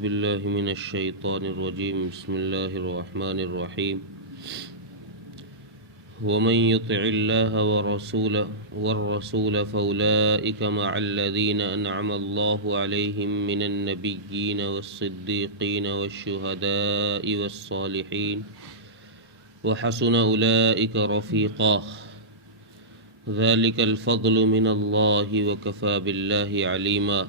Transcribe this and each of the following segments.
بالله من الشيطان الرجيم بسم الله الرحمن الرحيم ومن يطع الله والرسول فأولئك مع الذين أنعم الله عليهم من النبيين والصديقين والشهداء والصالحين وحسن أولئك رفيقا ذلك الفضل من الله وكفى بالله عليما۔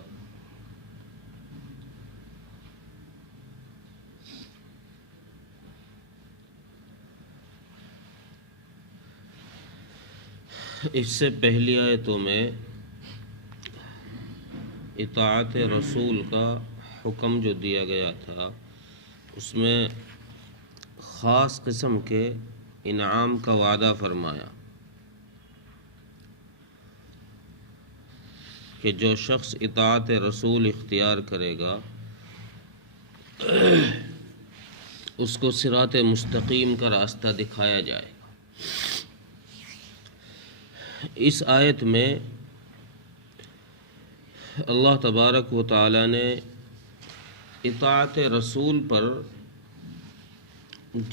اس سے پہلی آیتوں میں اطاعت رسول کا حکم جو دیا گیا تھا اس میں خاص قسم کے انعام کا وعدہ فرمایا کہ جو شخص اطاعت رسول اختیار کرے گا اس کو صراط مستقیم کا راستہ دکھایا جائے گا۔ اس آیت میں اللہ تبارک و تعالی نے اطاعت رسول پر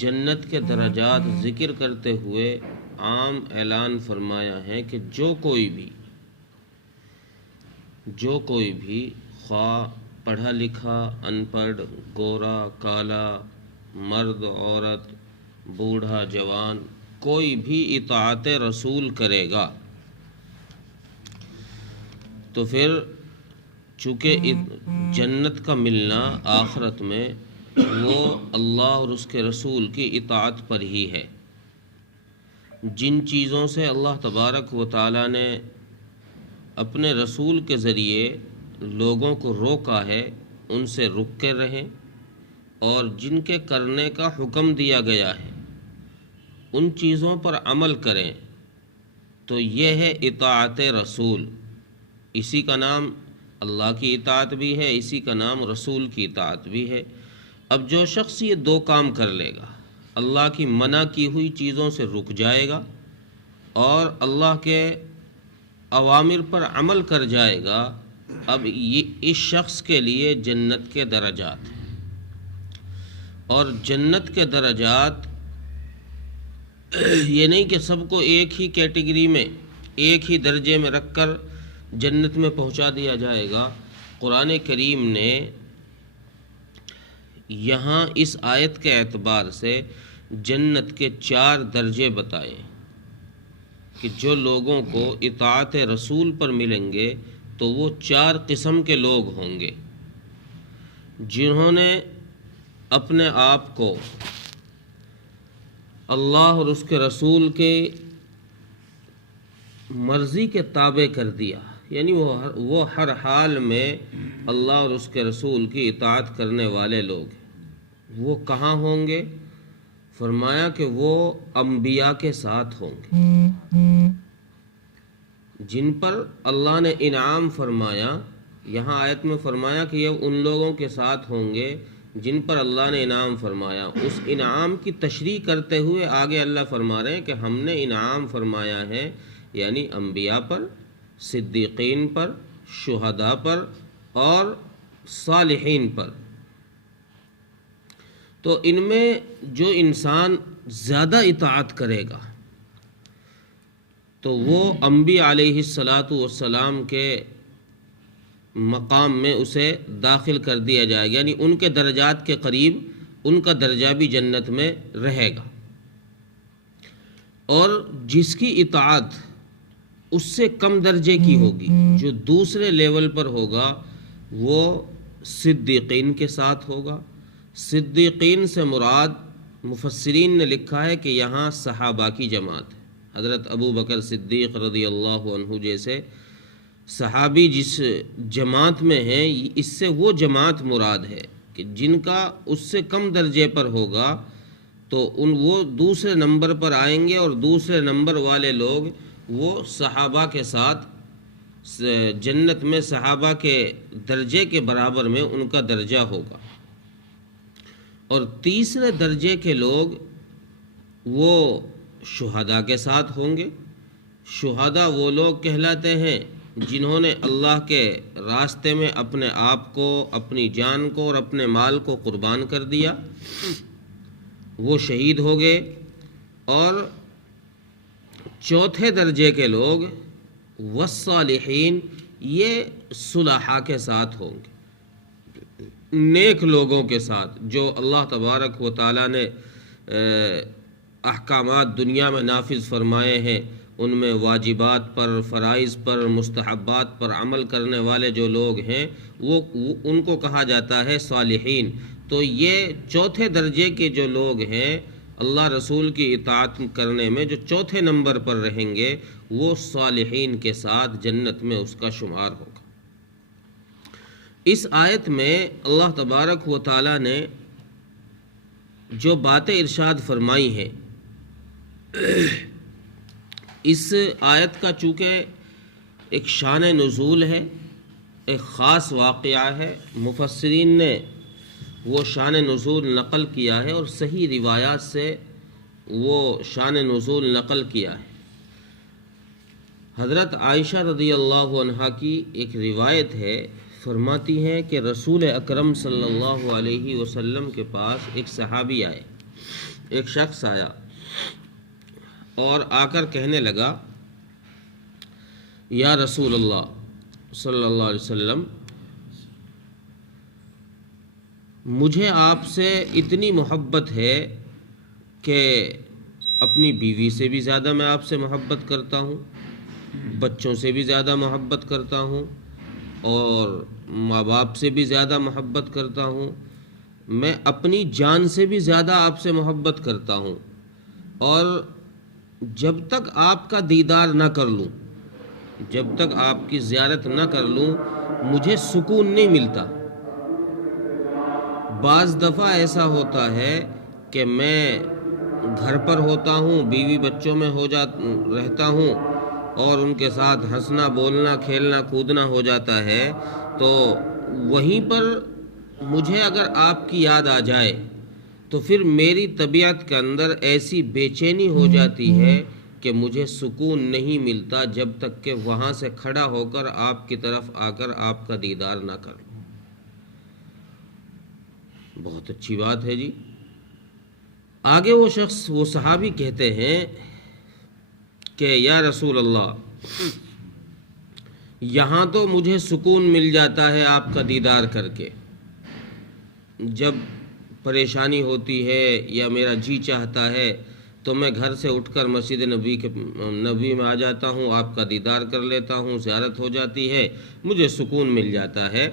جنت کے درجات ذکر کرتے ہوئے عام اعلان فرمایا ہے کہ جو کوئی بھی خواہ پڑھا لکھا ان پڑھ، گورا کالا، مرد عورت، بوڑھا جوان، کوئی بھی اطاعت رسول کرے گا تو پھر چونکہ جنت کا ملنا آخرت میں وہ اللہ اور اس کے رسول کی اطاعت پر ہی ہے۔ جن چیزوں سے اللہ تبارک و تعالی نے اپنے رسول کے ذریعے لوگوں کو روکا ہے ان سے رک کے رہیں، اور جن کے کرنے کا حکم دیا گیا ہے ان چیزوں پر عمل کریں، تو یہ ہے اطاعت رسول۔ اسی کا نام اللہ کی اطاعت بھی ہے، اسی کا نام رسول کی اطاعت بھی ہے۔ اب جو شخص یہ دو کام کر لے گا، اللہ کی منع کی ہوئی چیزوں سے رک جائے گا اور اللہ کے اوامر پر عمل کر جائے گا، اب یہ اس شخص کے لیے جنت کے درجات ہیں۔ اور جنت کے درجات یہ نہیں کہ سب کو ایک ہی کیٹیگری میں، ایک ہی درجے میں رکھ کر جنت میں پہنچا دیا جائے گا۔ قرآن کریم نے یہاں اس آیت کے اعتبار سے جنت کے 4 درجے بتائے کہ جو لوگوں کو اطاعت رسول پر ملیں گے تو وہ 4 قسم کے لوگ ہوں گے، جنہوں نے اپنے آپ کو اللہ اور اس کے رسول کے مرضی کے تابع کر دیا، یعنی وہ ہر حال میں اللہ اور اس کے رسول کی اطاعت کرنے والے لوگ ہیں۔ وہ کہاں ہوں گے؟ فرمایا کہ وہ انبیاء کے ساتھ ہوں گے، جن پر اللہ نے انعام فرمایا۔ یہاں آیت میں فرمایا کہ یہ ان لوگوں کے ساتھ ہوں گے جن پر اللہ نے انعام فرمایا۔ اس انعام کی تشریح کرتے ہوئے آگے اللہ فرما رہے ہیں کہ ہم نے انعام فرمایا ہے، یعنی انبیاء پر، صدیقین پر، شہداء پر اور صالحین پر۔ تو ان میں جو انسان زیادہ اطاعت کرے گا تو وہ انبیاء علیہ السلام کے مقام میں اسے داخل کر دیا جائے گا، یعنی ان کے درجات کے قریب ان کا درجہ بھی جنت میں رہے گا۔ اور جس کی اطاعت اس سے کم درجے کی ہوگی، جو دوسرے لیول پر ہوگا، وہ صدیقین کے ساتھ ہوگا۔ صدیقین سے مراد مفسرین نے لکھا ہے کہ یہاں صحابہ کی جماعت ہے۔ حضرت ابو بکر صدیق رضی اللہ عنہ جیسے صحابی جس جماعت میں ہیں، اس سے وہ جماعت مراد ہے کہ جن کا اس سے کم درجے پر ہوگا تو وہ دوسرے نمبر پر آئیں گے، اور دوسرے نمبر والے لوگ وہ صحابہ کے ساتھ جنت میں صحابہ کے درجے کے برابر میں ان کا درجہ ہوگا۔ اور تیسرے درجے کے لوگ وہ شہداء کے ساتھ ہوں گے۔ شہداء وہ لوگ کہلاتے ہیں جنہوں نے اللہ کے راستے میں اپنے آپ کو، اپنی جان کو اور اپنے مال کو قربان کر دیا، وہ شہید ہو گئے۔ اور چوتھے درجے کے لوگ والصالحین، یہ صلحاء کے ساتھ ہوں گے، نیک لوگوں کے ساتھ، جو اللہ تبارک و تعالیٰ نے احکامات دنیا میں نافذ فرمائے ہیں، ان میں واجبات پر، فرائض پر، مستحبات پر عمل کرنے والے جو لوگ ہیں وہ ان کو کہا جاتا ہے صالحین۔ تو یہ چوتھے درجے کے جو لوگ ہیں اللہ رسول کی اطاعت کرنے میں جو چوتھے نمبر پر رہیں گے، وہ صالحین کے ساتھ جنت میں اس کا شمار ہوگا۔ اس آیت میں اللہ تبارک و تعالیٰ نے جو باتیں ارشاد فرمائی ہیں، اس آیت کا چونکہ ایک شان نزول ہے، ایک خاص واقعہ ہے، مفسرین نے وہ شان نزول نقل کیا ہے اور صحیح روایات سے وہ شان نزول نقل کیا ہے۔ حضرت عائشہ رضی اللہ عنہا کی ایک روایت ہے، فرماتی ہیں کہ رسول اکرم صلی اللہ علیہ وسلم کے پاس ایک صحابی آئے، ایک شخص آیا اور آ کر کہنے لگا، یا رسول اللہ صلی اللہ علیہ وسلم، مجھے آپ سے اتنی محبت ہے کہ اپنی بیوی سے بھی زیادہ میں آپ سے محبت کرتا ہوں، بچوں سے بھی زیادہ محبت کرتا ہوں، اور ماں باپ سے بھی زیادہ محبت کرتا ہوں، میں اپنی جان سے بھی زیادہ آپ سے محبت کرتا ہوں، اور جب تک آپ کا دیدار نہ کر لوں، جب تک آپ کی زیارت نہ کر لوں، مجھے سکون نہیں ملتا۔ بعض دفعہ ایسا ہوتا ہے کہ میں گھر پر ہوتا ہوں، بیوی بچوں میں رہتا ہوں، اور ان کے ساتھ ہنسنا، بولنا، کھیلنا، کودنا ہو جاتا ہے، تو وہیں پر مجھے اگر آپ کی یاد آ جائے تو پھر میری طبیعت کے اندر ایسی بے چینی ہو جاتی ہے کہ مجھے سکون نہیں ملتا جب تک کہ وہاں سے کھڑا ہو کر آپ کی طرف آ کر آپ کا دیدار نہ کر لوں۔ بہت اچھی بات ہے جی۔ آگے وہ شخص، وہ صحابی کہتے ہیں کہ یا رسول اللہ، یہاں تو مجھے سکون مل جاتا ہے آپ کا دیدار کر کے، جب پریشانی ہوتی ہے یا میرا جی چاہتا ہے تو میں گھر سے اٹھ کر مسجد نبوی میں آ جاتا ہوں، آپ کا دیدار کر لیتا ہوں، زیارت ہو جاتی ہے، مجھے سکون مل جاتا ہے۔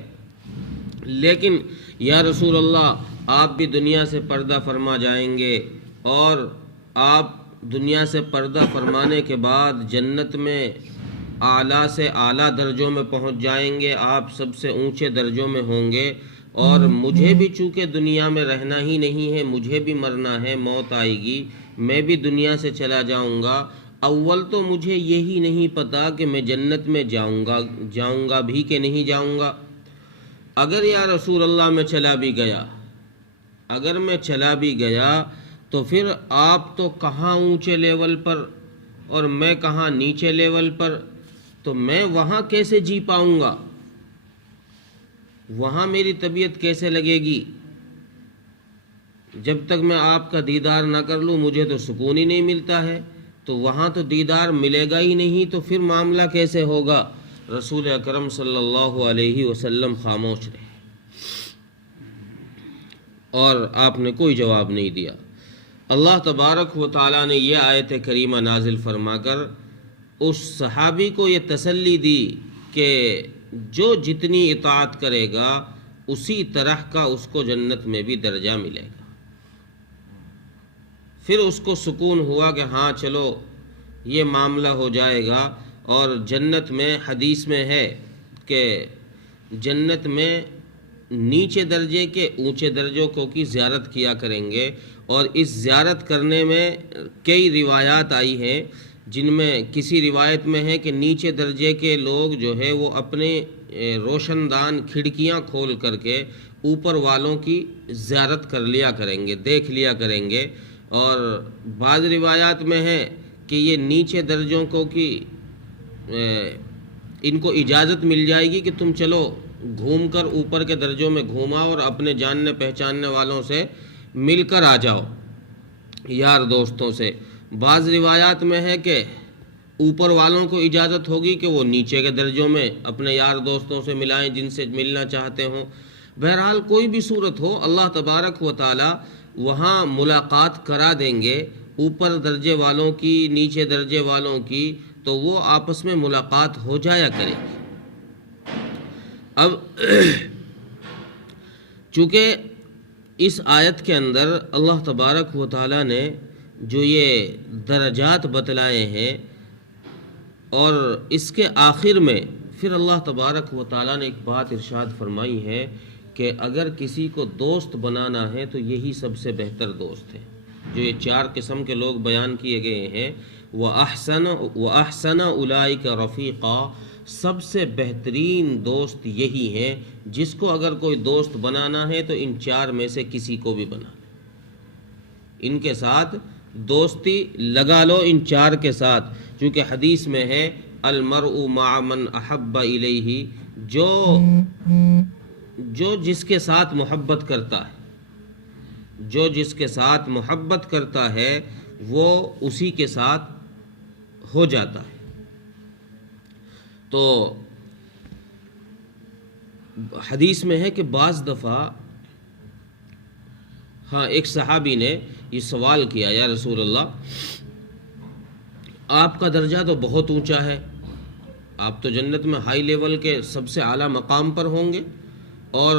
لیکن یا رسول اللہ، آپ بھی دنیا سے پردہ فرما جائیں گے، اور آپ دنیا سے پردہ فرمانے کے بعد جنت میں اعلیٰ سے اعلیٰ درجوں میں پہنچ جائیں گے، آپ سب سے اونچے درجوں میں ہوں گے، اور مجھے بھی چونکہ دنیا میں رہنا ہی نہیں ہے، مجھے بھی مرنا ہے، موت آئے گی، میں بھی دنیا سے چلا جاؤں گا۔ اول تو مجھے یہی نہیں پتا کہ میں جنت میں جاؤں گا بھی کہ نہیں جاؤں گا۔ اگر یا رسول اللہ میں چلا بھی گیا، اگر میں چلا بھی گیا تو پھر آپ تو کہاں اونچے لیول پر اور میں کہاں نیچے لیول پر، تو میں وہاں کیسے جی پاؤں گا، وہاں میری طبیعت کیسے لگے گی؟ جب تک میں آپ کا دیدار نہ کر لوں مجھے تو سکون ہی نہیں ملتا ہے، تو وہاں تو دیدار ملے گا ہی نہیں، تو پھر معاملہ کیسے ہوگا؟ رسول اکرم صلی اللہ علیہ وسلم خاموش رہے اور آپ نے کوئی جواب نہیں دیا۔ اللہ تبارک و تعالیٰ نے یہ آیت کریمہ نازل فرما کر اس صحابی کو یہ تسلی دی کہ جو جتنی اطاعت کرے گا اسی طرح کا اس کو جنت میں بھی درجہ ملے گا۔ پھر اس کو سکون ہوا کہ ہاں چلو یہ معاملہ ہو جائے گا، اور جنت میں حدیث میں ہے کہ جنت میں نیچے درجے کے اونچے درجوں کو کی زیارت کیا کریں گے، اور اس زیارت کرنے میں کئی روایات آئی ہیں، جن میں کسی روایت میں ہے کہ نیچے درجے کے لوگ جو ہے وہ اپنے روشن دان کھڑکیاں کھول کر کے اوپر والوں کی زیارت کر لیا کریں گے، دیکھ لیا کریں گے، اور بعض روایات میں ہے کہ یہ نیچے درجوں کو کی ان کو اجازت مل جائے گی کہ تم چلو گھوم کر اوپر کے درجوں میں گھوماؤ اور اپنے جاننے پہچاننے والوں سے مل کر آ جاؤ، یار دوستوں سے۔ بعض روایات میں ہے کہ اوپر والوں کو اجازت ہوگی کہ وہ نیچے کے درجوں میں اپنے یار دوستوں سے ملائیں جن سے ملنا چاہتے ہوں۔ بہرحال کوئی بھی صورت ہو، اللہ تبارک و تعالی وہاں ملاقات کرا دیں گے، اوپر درجے والوں کی نیچے درجے والوں کی، تو وہ آپس میں ملاقات ہو جایا کرے گی۔ اب چونکہ اس آیت کے اندر اللہ تبارک و تعالی نے جو یہ درجات بتلائے ہیں، اور اس کے آخر میں پھر اللہ تبارک و تعالیٰ نے ایک بات ارشاد فرمائی ہے کہ اگر کسی کو دوست بنانا ہے تو یہی سب سے بہتر دوست ہے۔ جو یہ 4 قسم کے لوگ بیان کیے گئے ہیں، وَأَحْسَنَ أُولَٰئِكَ رَفِيقًا، سب سے بہترین دوست یہی ہے۔ جس کو اگر کوئی دوست بنانا ہے تو ان 4 میں سے کسی کو بھی بنا لے، ان کے ساتھ دوستی لگا لو، ان 4 کے ساتھ، چونکہ حدیث میں ہے المرء مع من احب الیہ، جو جس کے ساتھ محبت کرتا ہے، جو جس کے ساتھ محبت کرتا ہے وہ اسی کے ساتھ ہو جاتا ہے۔ تو حدیث میں ہے کہ بعض دفعہ ایک صحابی نے یہ سوال کیا، یا رسول اللہ آپ کا درجہ تو بہت اونچا ہے، آپ تو جنت میں ہائی لیول کے سب سے اعلیٰ مقام پر ہوں گے، اور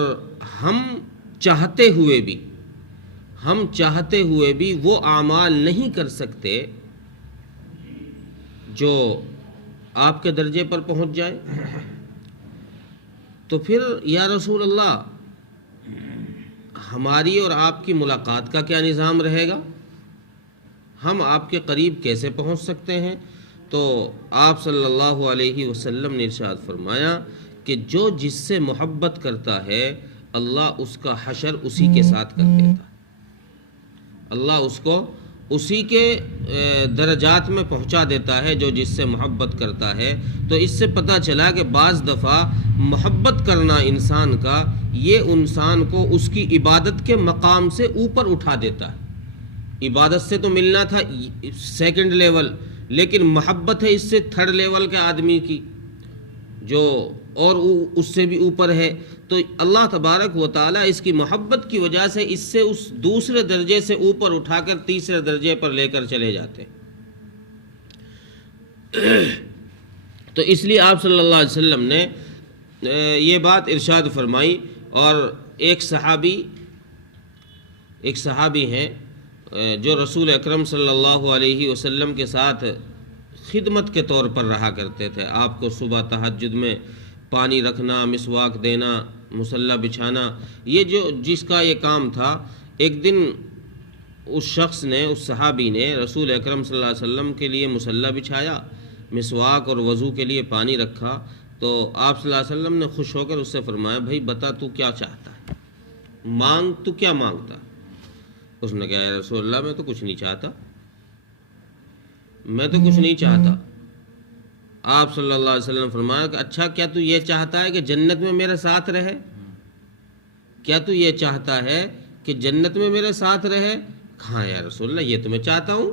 ہم چاہتے ہوئے بھی وہ اعمال نہیں کر سکتے جو آپ کے درجے پر پہنچ جائے۔ تو پھر یا رسول اللہ ہماری اور آپ کی ملاقات کا کیا نظام رہے گا؟ ہم آپ کے قریب کیسے پہنچ سکتے ہیں؟ تو آپ صلی اللہ علیہ وسلم نے ارشاد فرمایا کہ جو جس سے محبت کرتا ہے اللہ اس کا حشر اسی کے ساتھ کر دیتا ہے، اللہ اس کو اسی کے درجات میں پہنچا دیتا ہے جو جس سے محبت کرتا ہے۔ تو اس سے پتہ چلا کہ بعض دفعہ محبت کرنا انسان کا، یہ انسان کو اس کی عبادت کے مقام سے اوپر اٹھا دیتا ہے۔ عبادت سے تو ملنا تھا 2nd لیول، لیکن محبت ہے اس سے 3rd لیول کے آدمی کی جو اور اس سے بھی اوپر ہے، تو اللہ تبارک و تعالیٰ اس کی محبت کی وجہ سے اس سے اس دوسرے درجے سے اوپر اٹھا کر تیسرے درجے پر لے کر چلے جاتے ہیں۔ تو اس لیے آپ صلی اللہ علیہ وسلم نے یہ بات ارشاد فرمائی۔ اور ایک صحابی ہیں جو رسول اکرم صلی اللہ علیہ وسلم کے ساتھ خدمت کے طور پر رہا کرتے تھے، آپ کو صبح تہجد میں پانی رکھنا، مسواک دینا، مصلی بچھانا، یہ جس کا یہ کام تھا۔ ایک دن اس شخص نے، اس صحابی نے رسول اکرم صلی اللہ علیہ وسلم کے لیے مصلی بچھایا، مسواک اور وضو کے لیے پانی رکھا، تو آپ صلی اللہ علیہ وسلم نے خوش ہو کر اس سے فرمایا بھائی بتا تو کیا چاہتا ہے، مانگ تو کیا مانگتا؟ اس نے کہا یا رسول اللہ میں تو کچھ نہیں چاہتا، میں تو کچھ نہیں چاہتا۔ آپ صلی اللہ علیہ وسلم فرمایا کہ اچھا کیا تو یہ چاہتا ہے کہ جنت میں میرے ساتھ رہے؟ کیا تو یہ چاہتا ہے کہ جنت میں میرے ساتھ رہے؟ ہاں یا رسول اللہ یہ تو میں چاہتا ہوں،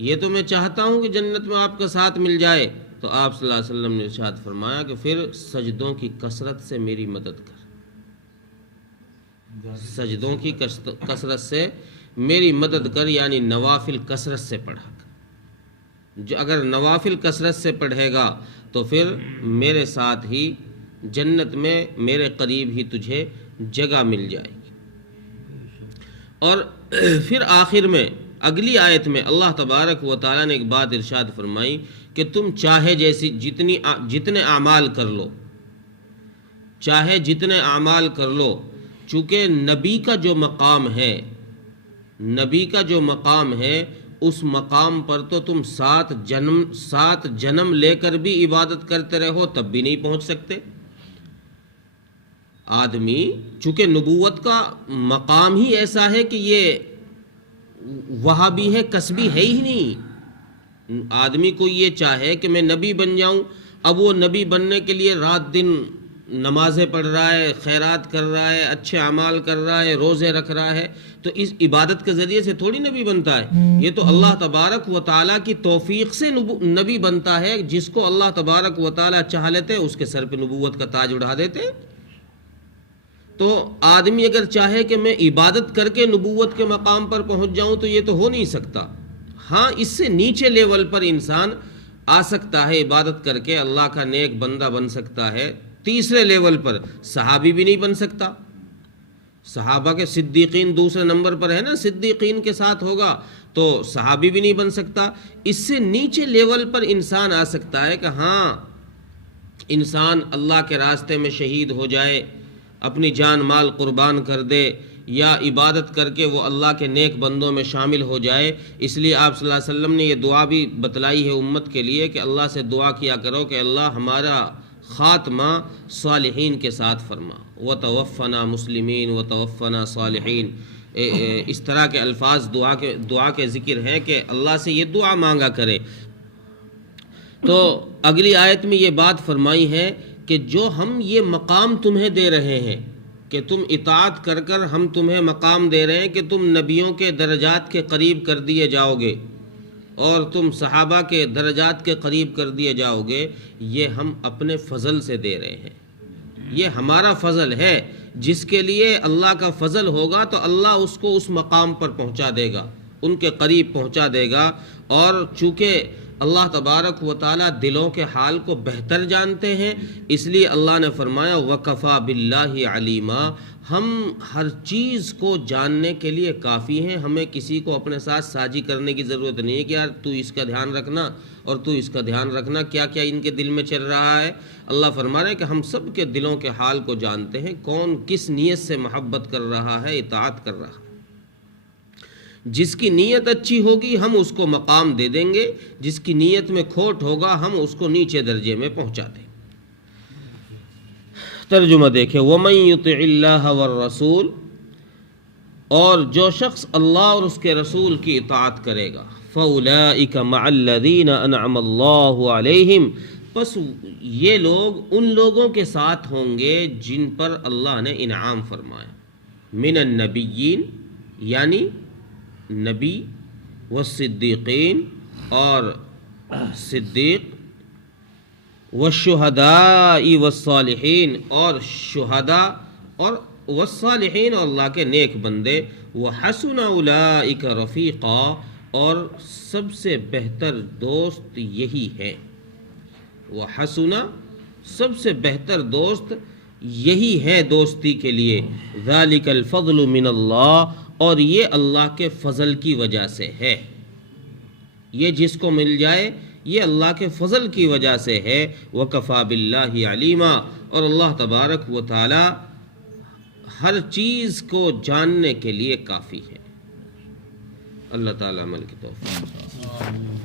یہ تو میں چاہتا ہوں کہ جنت میں آپ کا ساتھ مل جائے۔ تو آپ صلی اللہ علیہ وسلم نے ارشاد فرمایا کہ پھر سجدوں کی کثرت سے میری مدد کر، سجدوں کی کثرت سے میری مدد کر، یعنی نوافل کثرت سے پڑھا کر۔ جو اگر نوافل کثرت سے پڑھے گا تو پھر میرے ساتھ ہی جنت میں میرے قریب ہی تجھے جگہ مل جائے گی۔ اور پھر آخر میں اگلی آیت میں اللہ تبارک و تعالیٰ نے ایک بات ارشاد فرمائی کہ تم چاہے جیسی جتنے اعمال کر لو، چاہے جتنے اعمال کر لو، چونکہ نبی کا جو مقام ہے اس مقام پر تو تم 7 جنم لے کر بھی عبادت کرتے رہو تب بھی نہیں پہنچ سکتے۔ آدمی چونکہ نبوت کا مقام ہی ایسا ہے کہ یہ وہابی ہے، کسبی ہے ہی نہیں۔ آدمی کو یہ چاہے کہ میں نبی بن جاؤں، اب وہ نبی بننے کے لیے رات دن نمازیں پڑھ رہا ہے، خیرات کر رہا ہے، اچھے اعمال کر رہا ہے، روزے رکھ رہا ہے، تو اس عبادت کے ذریعے سے تھوڑی نبی بنتا ہے. یہ تو اللہ تبارک و تعالیٰ کی توفیق سے نبی بنتا ہے. جس کو اللہ تبارک و تعالیٰ چاہ لیتے ہیں اس کے سر پہ نبوت کا تاج اڑا دیتے ہیں. تو آدمی اگر چاہے کہ میں عبادت کر کے نبوت کے مقام پر پہنچ جاؤں تو یہ تو ہو نہیں سکتا. ہاں اس سے نیچے لیول پر انسان آ سکتا ہے، عبادت کر کے اللہ کا نیک بندہ بن سکتا ہے. تیسرے لیول پر صحابی بھی نہیں بن سکتا. صحابہ کے صدیقین دوسرے نمبر پر ہے نا، صدیقین کے ساتھ ہوگا تو صحابی بھی نہیں بن سکتا. اس سے نیچے لیول پر انسان آ سکتا ہے کہ ہاں انسان اللہ کے راستے میں شہید ہو جائے، اپنی جان مال قربان کر دے، یا عبادت کر کے وہ اللہ کے نیک بندوں میں شامل ہو جائے. اس لیے آپ صلی اللہ علیہ وسلم نے یہ دعا بھی بتلائی ہے امت کے لیے کہ اللہ سے دعا کیا کرو کہ اللہ ہمارا خاتمہ صالحین کے ساتھ فرما، وتوفنا مسلمین وتوفنا صالحین. اس طرح کے الفاظ دعا کے ذکر ہیں کہ اللہ سے یہ دعا مانگا کرے. تو اگلی آیت میں یہ بات فرمائی ہے کہ جو ہم یہ مقام تمہیں دے رہے ہیں کہ تم اطاعت کر کر ہم تمہیں مقام دے رہے ہیں کہ تم نبیوں کے درجات کے قریب کر دیے جاؤ گے اور تم صحابہ کے درجات کے قریب کر دیے جاؤ گے، یہ ہم اپنے فضل سے دے رہے ہیں. یہ ہمارا فضل ہے. جس کے لیے اللہ کا فضل ہوگا تو اللہ اس کو اس مقام پر پہنچا دے گا، ان کے قریب پہنچا دے گا. اور چونکہ اللہ تبارک و تعالیٰ دلوں کے حال کو بہتر جانتے ہیں، اس لیے اللہ نے فرمایا وَكَفَى بِاللَّهِ عَلِيمًا. ہم ہر چیز کو جاننے کے لیے کافی ہیں. ہمیں کسی کو اپنے ساتھ سازی کرنے کی ضرورت نہیں ہے کہ یار تو اس کا دھیان رکھنا اور تو اس کا دھیان رکھنا، کیا کیا ان کے دل میں چل رہا ہے. اللہ فرما رہے ہیں کہ ہم سب کے دلوں کے حال کو جانتے ہیں، کون کس نیت سے محبت کر رہا ہے، اطاعت کر رہا ہے. جس کی نیت اچھی ہوگی ہم اس کو مقام دے دیں گے، جس کی نیت میں کھوٹ ہوگا ہم اس کو نیچے درجے میں پہنچا دیں. ترجمہ دیکھیں، وَمَن يُطِعِ اللَّهَ وَالرَّسُولَ، اور جو شخص اللہ اور اس کے رسول کی اطاعت کرے گا، فَأُولَٰئِكَ مَعَ الَّذِينَ أَنْعَمَ اللَّهُ عَلَيْهِمْ، پس یہ لوگ ان لوگوں کے ساتھ ہوں گے جن پر اللہ نے انعام فرمایا. من النبیین، یعنی نبی، والصدیقین، اور صدیق، والشہداء والصالحین، اور شہداء، اور والصالحین، اور اللہ کے نیک بندے. وحسن اولئک رفیقا، اور سب سے بہتر دوست یہی ہے. وحسن، سب سے بہتر دوست یہی ہے دوستی کے لیے. ذالک الفضل من اللہ، اور یہ اللہ کے فضل کی وجہ سے ہے. یہ جس کو مل جائے یہ اللہ کے فضل کی وجہ سے ہے. وَكَفَى بِاللَّهِ عَلِيمًا، اور اللہ تبارک و تعالی ہر چیز کو جاننے کے لیے کافی ہے. اللہ تعالی عمل کی توفیق.